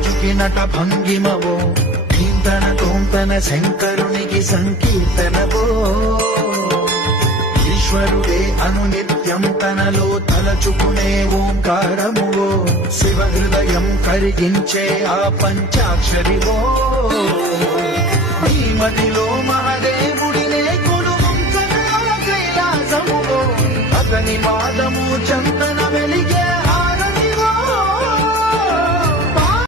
నాచుకి నట భంగిమవో కీర్తన తోంతన శంకరునికి సంకీర్తనవో ఈశ్వరుడే అనునిత్యం తనలో తలచుకునే ఓంకారమువో శివ హృదయం కరిగించే ఆ పంచాక్షరివో ఈ మదిలో మహాదేవుడినే కొలువంతన కైలాసమువో అతని పాదము చందన వెలిగే